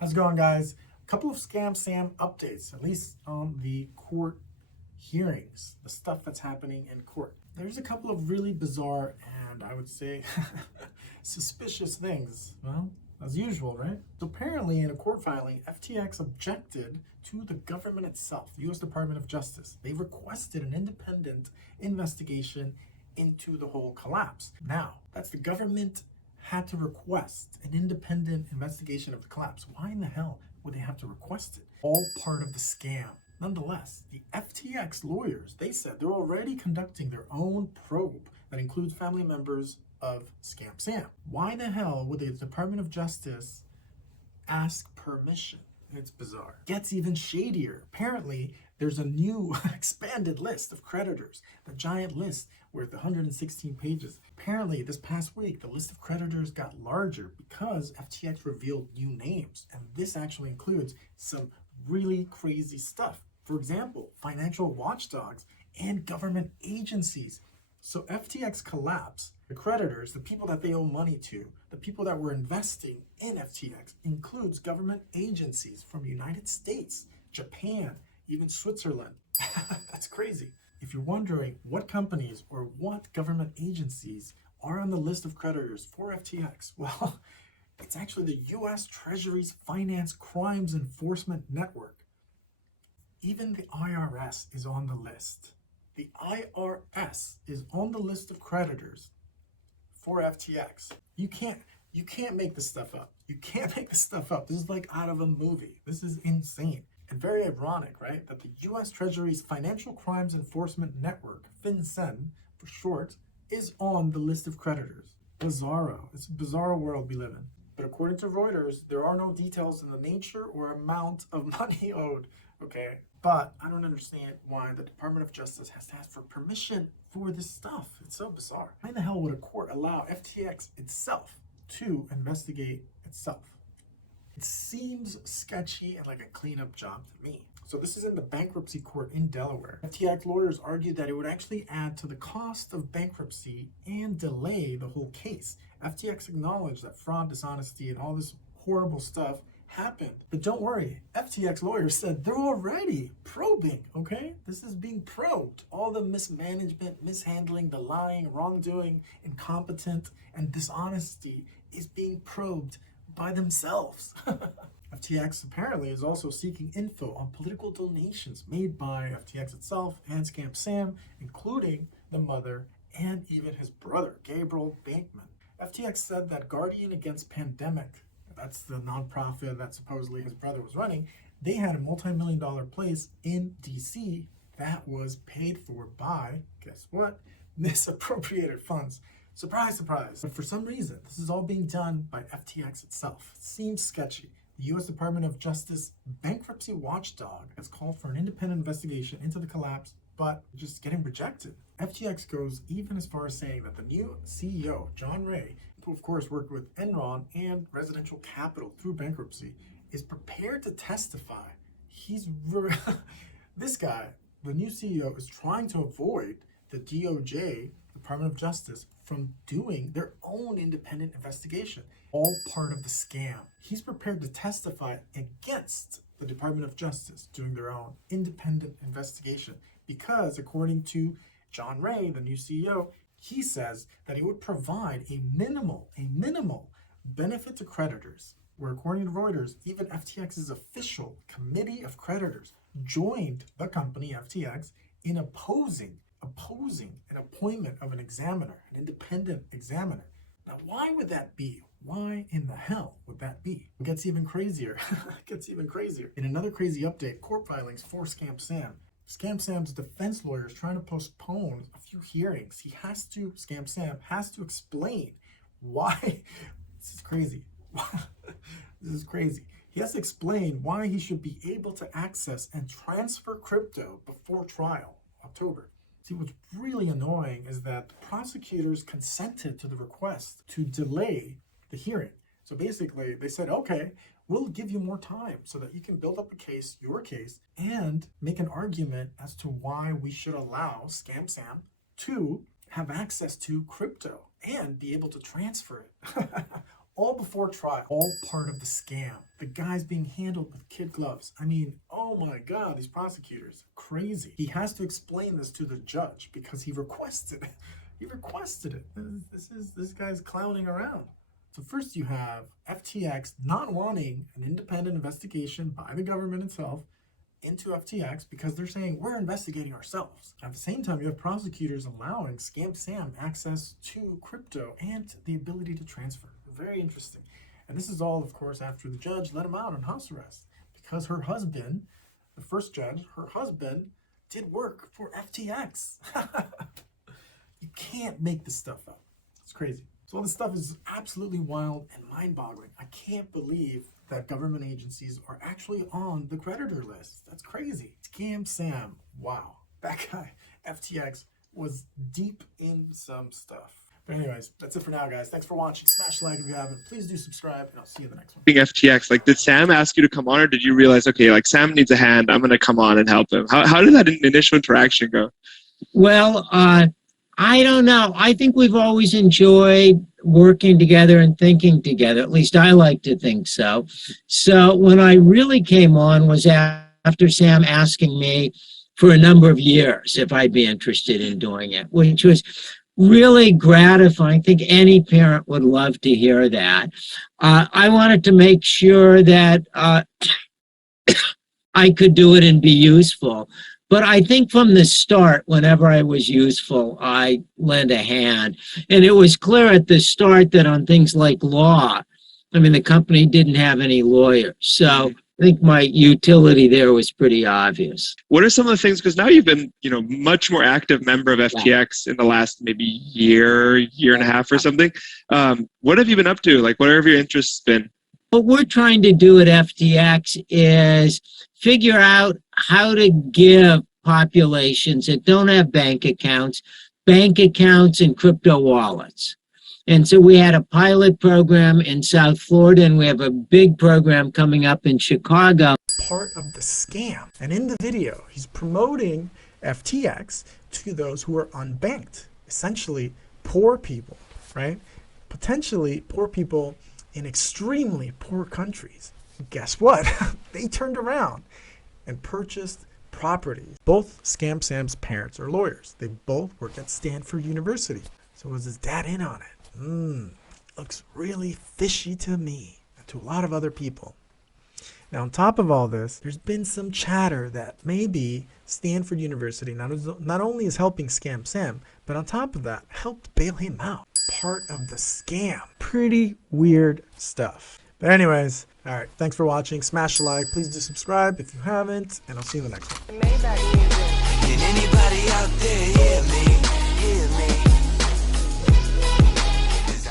How's it going, guys? A couple of Scam Sam updates, at least on the court hearings, the stuff that's happening in court. There's a couple of really bizarre and I would say suspicious things. Well, as usual, right? So apparently in a court filing, FTX objected to the government itself, the US Department of Justice. They requested an independent investigation into the whole collapse. Now, that's the government had to request an independent investigation of the collapse. Why in the hell would they have to request it? All part of the scam. Nonetheless, the FTX lawyers, they said they're already conducting their own probe that includes family members of Scam Sam. Why the hell would the Department of Justice ask permission? It's bizarre. Gets even shadier. Apparently, there's a new expanded list of creditors, the giant list worth 116 pages. Apparently, this past week, the list of creditors got larger because FTX revealed new names. And this actually includes some really crazy stuff. For example, financial watchdogs and government agencies. So FTX collapse, the creditors, the people that they owe money to, the people that were investing in FTX, includes government agencies from the United States, Japan, even Switzerland. That's crazy. If you're wondering what companies or what government agencies are on the list of creditors for FTX, well, it's actually the US Treasury's Finance Crimes Enforcement Network. Even the IRS is on the list. The IRS is on the list of creditors for FTX. You can't make this stuff up. You can't make this stuff up. This is like out of a movie. This is insane. And very ironic, right? That the US Treasury's Financial Crimes Enforcement Network, FinCEN for short, is on the list of creditors. Bizarro. It's a bizarre world we live in. But according to Reuters, there are no details in the nature or amount of money owed. Okay, but I don't understand why the Department of Justice has to ask for permission for this stuff. It's so bizarre. Why the hell would a court allow FTX itself to investigate itself? It seems sketchy and like a cleanup job to me. So this is in the bankruptcy court in Delaware. FTX lawyers argued that it would actually add to the cost of bankruptcy and delay the whole case. FTX acknowledged that fraud, dishonesty, and all this horrible stuff happened. But don't worry, FTX lawyers said they're already probing, okay? This is being probed. All the mismanagement, mishandling, the lying, wrongdoing, incompetent, and dishonesty is being probed by themselves. FTX apparently is also seeking info on political donations made by FTX itself and Scam Sam, including the mother and even his brother, Gabriel Bankman. FTX said that Guardian Against Pandemic, that's the nonprofit that supposedly his brother was running, they had a multi-million-dollar place in DC that was paid for by, guess what? Misappropriated funds. Surprise, surprise. But for some reason, this is all being done by FTX itself. It seems sketchy. The US Department of Justice bankruptcy watchdog has called for an independent investigation into the collapse, but just getting rejected. FTX goes even as far as saying that the new CEO, John Ray, who of course worked with Enron and Residential Capital through bankruptcy, is prepared to testify. This guy, the new CEO, is trying to avoid the DOJ, Department of Justice, from doing their own independent investigation. All part of the scam. He's prepared to testify against the Department of Justice doing their own independent investigation because, according to John Ray, the new CEO, he says that he would provide a minimal benefit to creditors, where according to Reuters, even FTX's official committee of creditors joined the company FTX in opposing an appointment of an examiner, an independent examiner. Now, why would that be? Why in the hell would that be? It gets even crazier. It gets even crazier. In another crazy update, court filings for Scam Sam. Scam Sam's defense lawyer is trying to postpone a few hearings. Scam Sam has to explain why. This is crazy. This is crazy. He has to explain why he should be able to access and transfer crypto before trial, October. See, what's really annoying is that the prosecutors consented to the request to delay the hearing. So basically, they said, okay, we'll give you more time so that you can build up a case, your case, and make an argument as to why we should allow Scam Sam to have access to crypto and be able to transfer it. all before trial, all part of the scam. The guy's being handled with kid gloves. I mean, oh my God, these prosecutors, crazy. He has to explain this to the judge because he requested it. He requested it. This guy's clowning around. So first you have FTX not wanting an independent investigation by the government itself into FTX because they're saying we're investigating ourselves. At the same time, you have prosecutors allowing Scam Sam access to crypto and the ability to transfer. Very interesting. And this is all, of course, after the judge let him out on house arrest because her husband, the first judge, her husband did work for FTX. You can't make this stuff up. It's crazy. So all this stuff is absolutely wild and mind-boggling. I can't believe that government agencies are actually on the creditor list. That's crazy. Scam Sam. Wow. That guy, FTX, was deep in some stuff. But anyways, that's it for now, guys. Thanks for watching. Smash like if you haven't. Please do subscribe, and I'll see you in the next one. FTX, like, did Sam ask you to come on, or did you realize, okay, like, Sam needs a hand, I'm going to come on and help him? How did that initial interaction go? Well, I don't know. I think we've always enjoyed working together and thinking together. At least I like to think so. So when I really came on was after Sam asking me for a number of years if I'd be interested in doing it, which was really gratifying. I think any parent would love to hear that. I wanted to make sure that I could do it and be useful. But I think from the start, whenever I was useful, I lent a hand. And it was clear at the start that on things like law, I mean, the company didn't have any lawyers. So I think my utility there was pretty obvious. What are some of the things, because now you've been, much more active member of FTX in the last maybe year and a half or something. What have you been up to? Like, what have your interests been? What we're trying to do at FTX is figure out how to give populations that don't have bank accounts and crypto wallets. And so we had a pilot program in South Florida, and we have a big program coming up in Chicago. Part of the scam. And in the video, he's promoting FTX to those who are unbanked, essentially poor people, right? Potentially poor people in extremely poor countries. Guess what? They turned around and purchased properties. Both Scam Sam's parents are lawyers. They both work at Stanford University. So was his dad in on it? Looks really fishy to me and to a lot of other people. Now, on top of all this, there's been some chatter that maybe Stanford University not only is helping Scam Sam, but on top of that, helped bail him out. Part of the scam. Pretty weird stuff. But anyways, all right, thanks for watching. Smash the like. Please do subscribe if you haven't, and I'll see you in the next one.